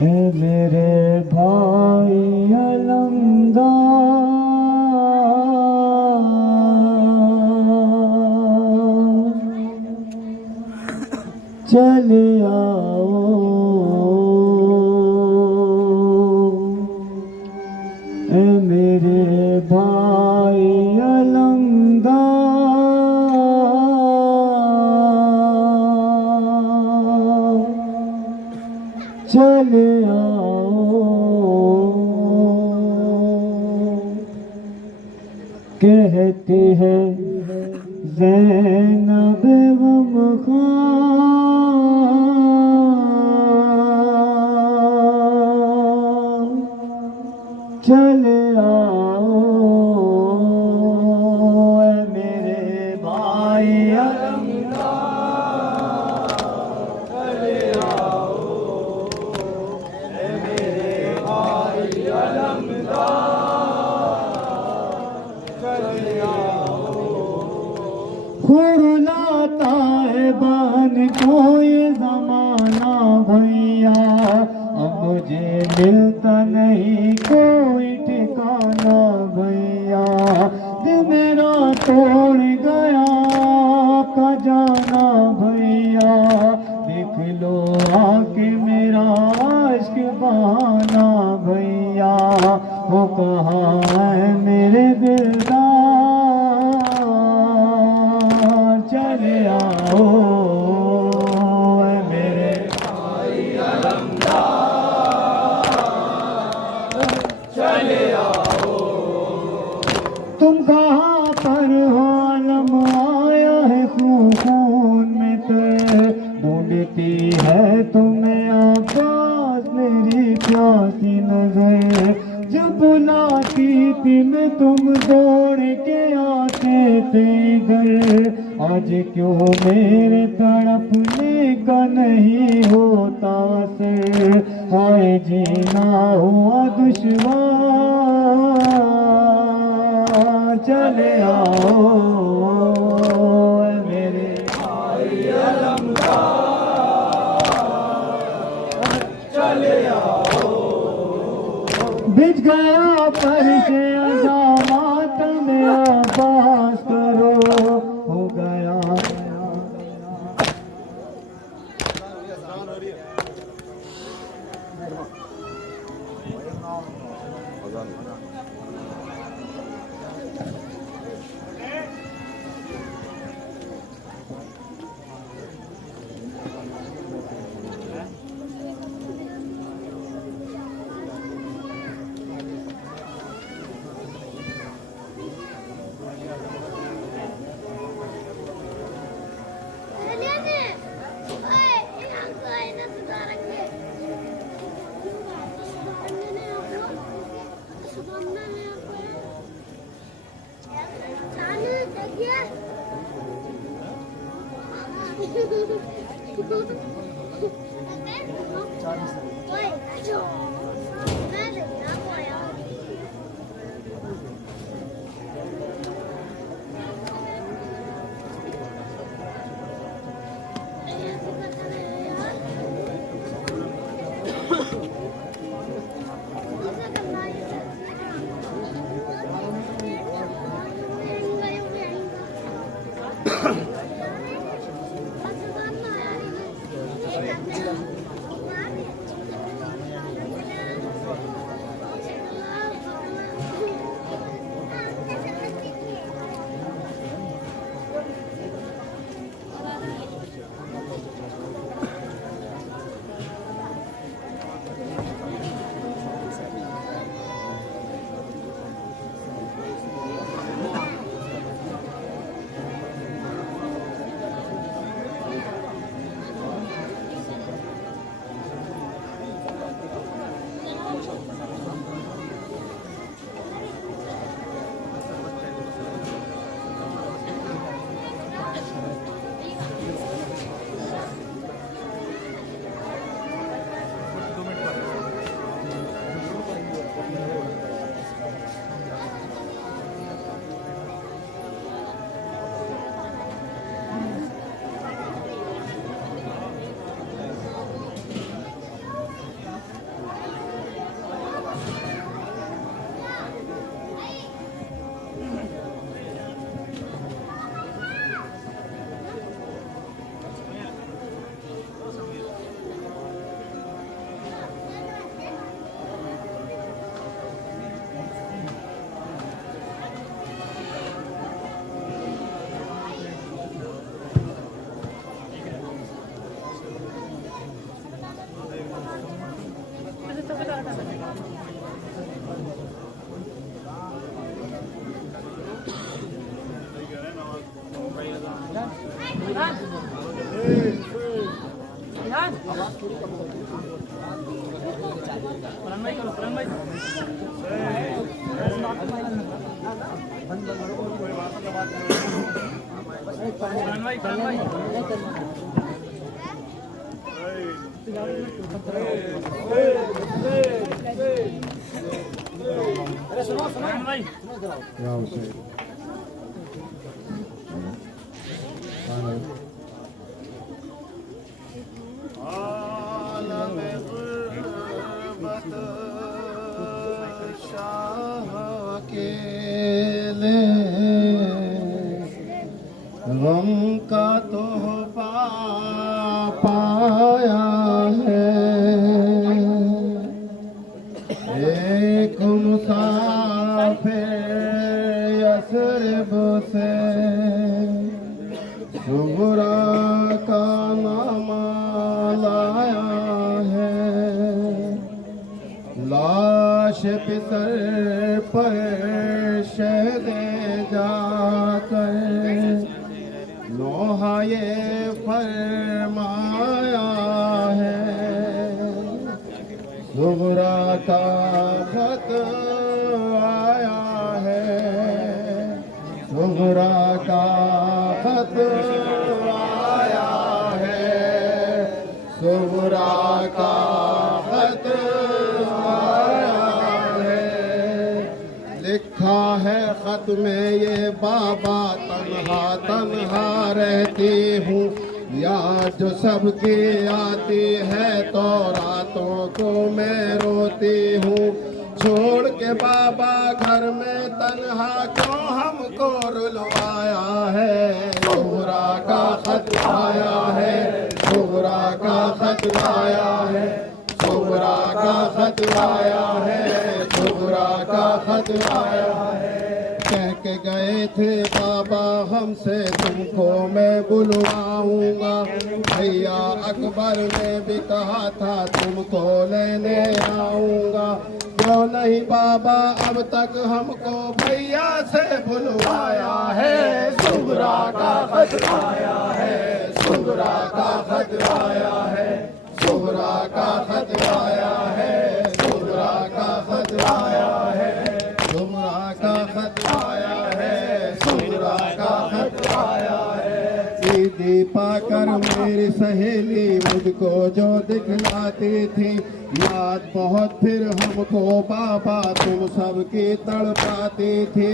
اے میرے بھائی علمدار چلے آؤ اے میرے بھائی علمدار چلے آؤ کہتی ہے زینب غم خوار چلے آؤ اے میرے بھائی علمدار چلے آؤ اے میرے بھائی علمدار چلے آؤ لاتا ہے بان کوئی زمانہ بھیا اب مجھے ملتا نہیں کوئی ٹھکانہ بھیا دل میرا توڑ گیا کا جانا بھیا دیکھ لو آ کے میرا عشق بہانا بھیا وہ کہاں ہے میرے دلدار چلے آؤ اے میرے بھائی علمدار چلے آؤ تم کہاں پر ہو علم آیا ہے خون میں ڈھونڈتی ہے تمہیں عباس میری پیاسی نظر جب بلاتی تھی میں تم دوڑ کے آتے تھے گھر آج کیوں میرے تڑپنے کا نہیں ہوتا سر ہائے جینا ہوا دشوار چلے آؤ اے میرے بھائی علمدار چلے آؤ بچ گیا فرش عظامات میں عباس کرو ہو گیا غم کا تو پایا ہے ایک مسافر یثرب سے صغرا کا نام لایا ہے لاش بسر پر شہد جا کر نوحہ یہ فرمایا ہے صغرا کا خط آیا ہے صغرا کا خط آیا ہے صغرا کا خط آیا ہے لکھا ہے خط میں یہ بابا تنہا تنہا رہتی ہوں یاد جو سب کی آتی ہے تو راتوں کو میں روتی ہوں چھوڑ کے بابا گھر میں تنہا کیوں ہم کو رلوایا ہے صغرا کا خط آیا ہے صغرا کا خط آیا ہے صغرا کا خط آیا ہے صغرا کا خط آیا ہے کہہ کے گئے تھے بابا ہم سے تم کو میں بلواؤں گا بھیا اکبر نے بھی کہا تھا تم کو لینے آؤں گا کیوں نہیں بابا اب تک ہم کو بھیا سے بلوایا ہے صغرا کا خط آیا ہے صغرا کا خط آیا ہے صغرا کا خط آیا ہے صغرا کا خط آیا ہے صغرا کا خط آیا ہے صغرا کا خط آیا ہے عیدی پا کر میری سہیلی مجھ کو جو دکھلاتی تھی یاد بہت پھر ہم کو بابا تم سب کی تڑپاتی تھی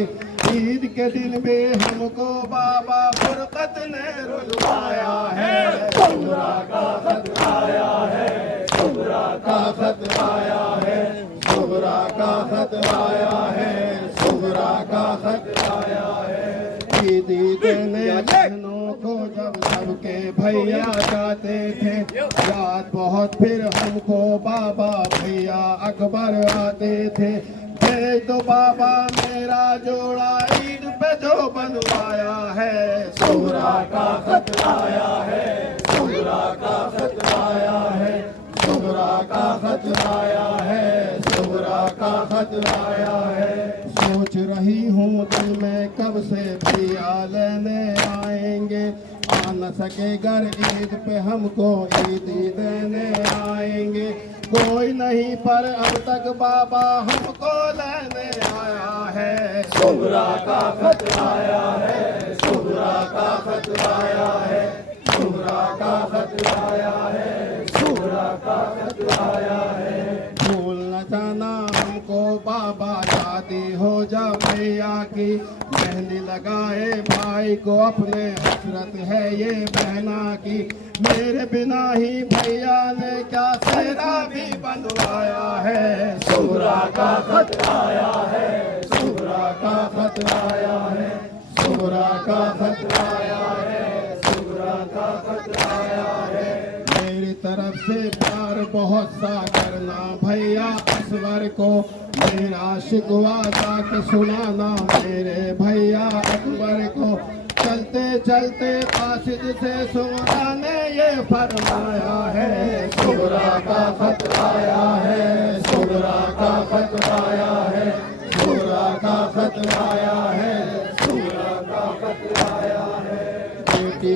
عید کے دن بھی ہم کو بابا فرقت نے رلوایا ہے صغرا کا خط آیا ہے صغرا کا خط آیا ہے صغرا کا خط آیا ہے صغرا کا خط آیا ہے عیدی دینے بہنوں کو جب سب کے بھیا جاتے تھے یاد بہت پھر ہم کو بابا بھیا اکبر آتے تھے بھیج دو بابا میرا جوڑا عید پہ جو بنوایا ہے صغرا کا خط آیا ہے صغرا کا خط آیا ہے صغرا کا خط آیا ہے صغرا کا خط آیا ہے سوچ رہی ہوں دل میں کب سے بھیا لینے آئیں گے آ نہ سکے گھر عید پہ ہم کو عیدی دینے آئیں گے کوئی نہیں پر اب تک بابا ہم کو لینے آیا ہے صغرا کا خط آیا ہے صغرا کا خط آیا ہے صغرا کا خط آیا ہے صغرا کا خط آیا ہے بھول نہ جانا ہم کو بابا شادی ہو جا بھیا کی مہندی لگائے بھائی کو اپنے حسرت ہے یہ بہنا کی میرے بنا ہی بھیا نے کیا سہرا بھی بنوایا ہے صغرا کا خط آیا ہے صغرا کا خط آیا ہے صغرا کا خط آیا ہے صغرا کا خط آیا ہے میری طرف سے پیار بہت سا کرنا بھیا اصغر کو میرا شکوہ جا کے سنانا میرے بھیا اکبر کو چلتے چلتے قاصد سے صغرا نے یہ فرمایا ہے صغرا کا خط آیا ہے صغرا کا خط آیا ہے صغرا کا خط آیا ہے صغرا کا خط آیا ہے بیٹی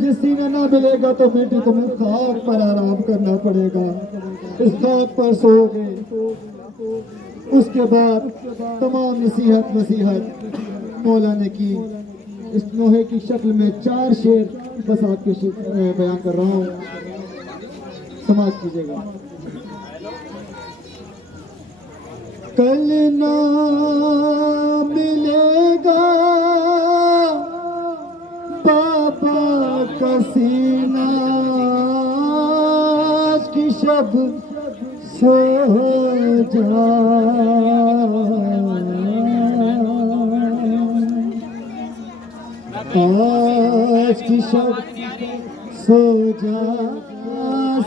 یہ سینہ نہ ملے گا تو بیٹی تمہیں خاک پر آرام کرنا پڑے گا. اس خاک پر سو گئے. اس کے بعد تمام نصیحت مولا نے کی. اس نوحے کی شکل میں 4 شعر بس آپ کے بیان کر رہا ہوں، سماعت کیجیے گا. کل نہ ملے گا پاپا کا سینہ، آج کی شب سو جا. آج کی شب سو جا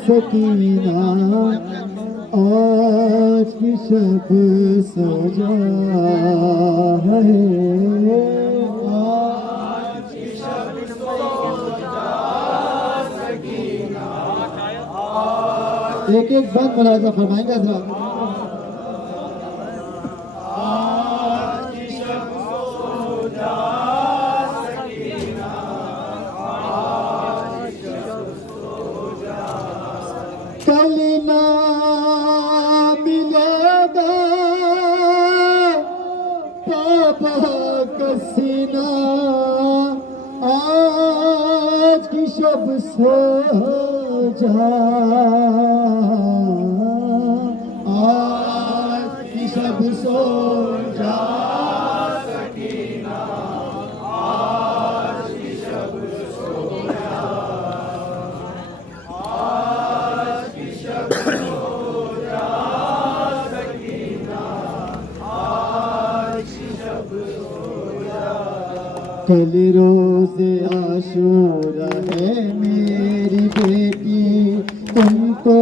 سکینہ، آج کی شب سو جا ہے. آج کی شب سو جا سکینہ. ایک ایک بات ملاحظہ فرمائیں گے حضرات. کل نہ ملے گا پاپا کا سینہ، آج کی شب سو جا. آج کی شب سو جا سکینہ، آج کی شب سو جا. آج کی شب سو جا سکینہ، آج کی شب سو جا. کل روز عاشورا ہے میری بیٹی، تم کو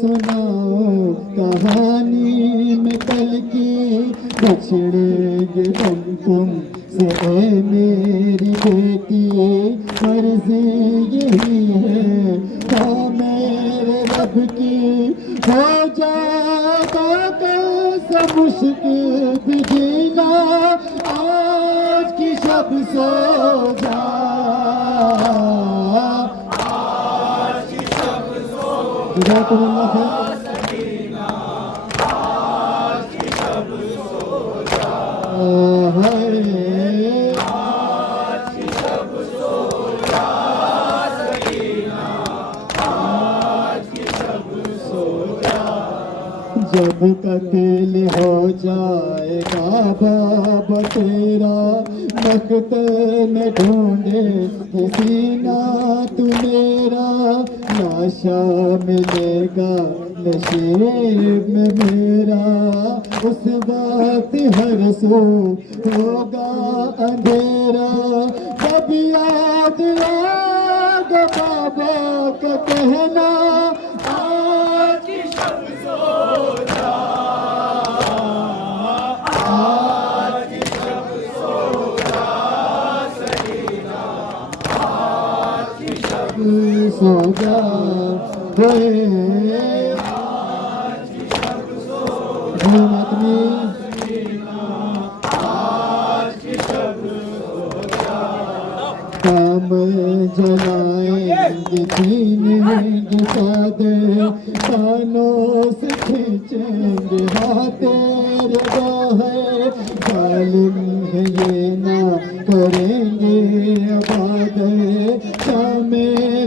سناؤ کہانی میں کل کی. بچھڑیں گے تم سے اے میری بیٹی، مرضی یہی ہے تو میرے رب کی. ہو جائے گا کل سے مشکل بھی جینا، آج کی شب سو جا. آج کی شب سو جا سکینہ، آج کی شب سو جا. آج کی شب سو جا سکینہ، آج کی شب سو جا. جب قتل ہو جائے گا بابا تیرا، مقتل میں ڈھونڈے سینہ تو میرا. لاشا ملے گا نشیب میں میرا، اس وقت ہر سو ہوگا اندھیرا. جب یاد آگا بابا کا کہنا، آج کی شب سو جا. آج کی شب سو جا سکینہ، آج کی شب سو جا. آج کی شب سو جا، آج کی شب سو جا. کام جلائیں گے جینے گے سادے، کانوں سے کھینچیں گے ہاتھ تیرے گوہر. ظالم ہے یہ نہ کریں گے آباد، شام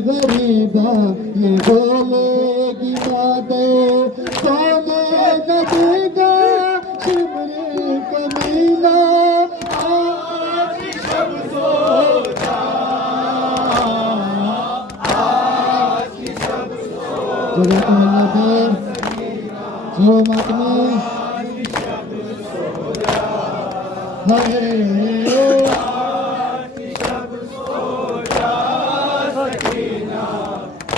غریبا یہ بولے گی مادر. سونے نہ دے گا شمر کمینہ، آج کی شب سو جا. آج کی شب سو جا سکینہ، جو ماتمی آج کی شب سو جا. آج کی شب سو جا سکینہ،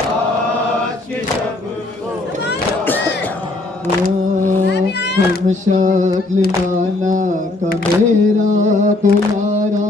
آج کی شب سو جا. ہم شکل نانا کا میرا دلارا،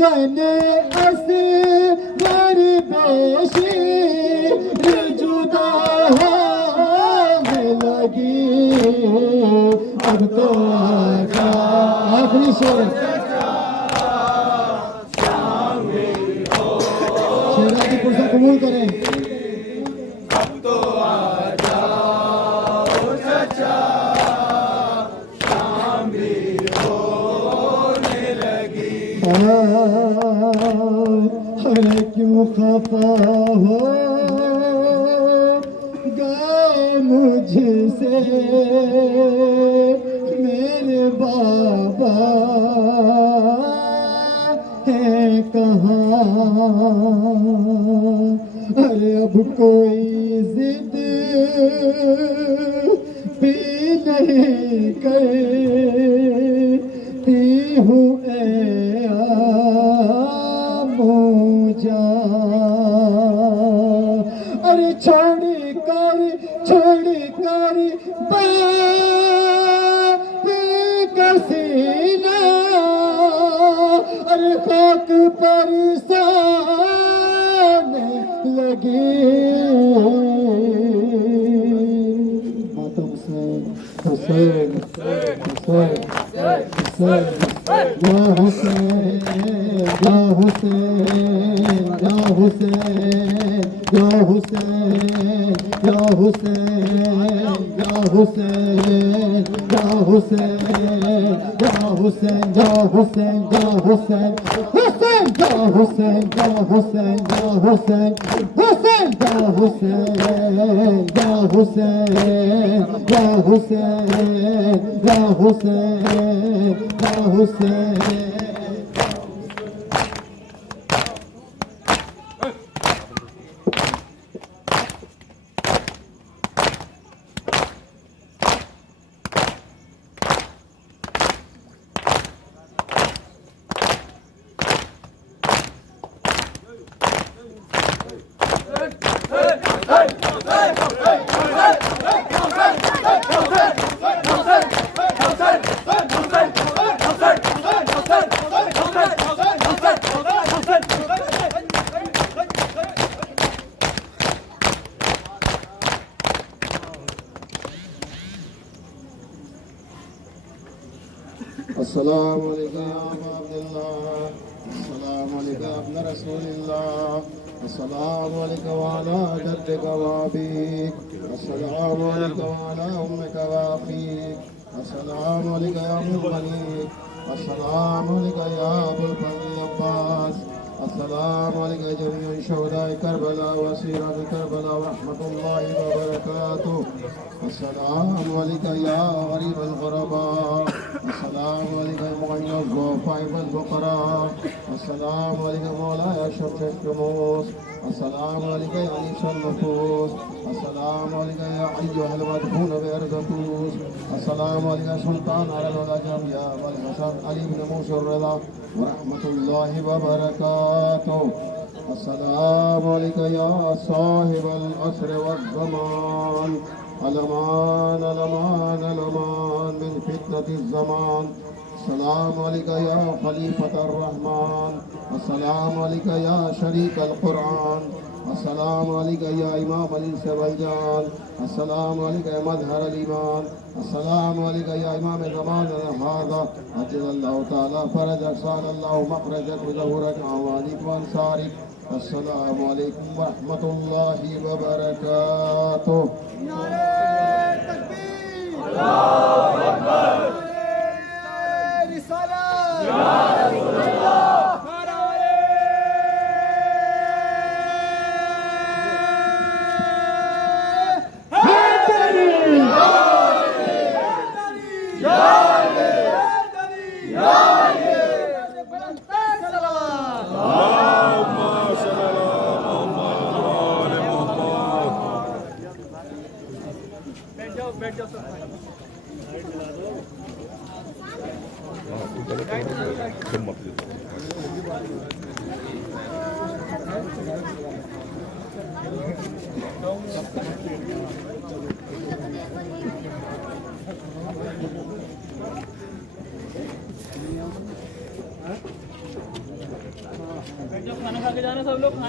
گگن اصغر بشیر جدا ہونے لگی اب تو آجا آخری شعر شہزادی کی پرسہ قبول کریں ارے کیوں خفا ہو گئے مجھ سے میرے بابا ہیں کہاں ارے اب کوئی ضد بھی نہیں کرتی ہوں اے ارے چھوڑ کر باپ کا سینہ ارے خاک پر سانے لگی حسین حسین حسین حسین یا حسین یا حسین یا حسین یا حسین یا حسین یا حسین یا حسین یا حسین یا حسین یا حسین حسین یا حسین یا حسین یا حسین حسین یا حسین یا حسین یا حسین یا حسین یا حسین السلام علیکم یا ابا عبداللہ السلام علیکم ابن رسول اللہ السلام علیکم وعلا جدک وابیک السلام علیکم وعلا امک واخیک السلام علیکم یا ام الملیک السلام علیکم یا ابو الفضل عباس السلام علیکم جميع شهداء کربلا واسیران کربلا ورحمۃ اللہ وبرکاتہ السلام علیکم یا غریب الغرباء السلام علیکم معین الضعفاء والفقراء السلام علیکم مولاي شمس الشموس السلام علیکم یا انیس النفوس السلام علیکم یا ایها المدفون بأرض طوس السلام علیکم سلطان علی العجم یا ابا الحسن علی بن موسى الرضا ورحمۃ اللہ وبرکاتہ السلام علیکم یا صاحب العصر والزمان الامان الامان الامان من فتنة الزمان السلام علیکم یا خلیفۃ الرحمن السلام علیکم یا شریک القرآن السلام علیکم یا امام الانس والجان السلام علیکم یا مظہر الایمان السلام علیکم یا امام زمان هذا عجل اللہ تعالی فرجک صال اللہ مخرجک وظہورک عوانک وانصارک السلام علیکم ورحمۃ اللہ وبرکاتہ لو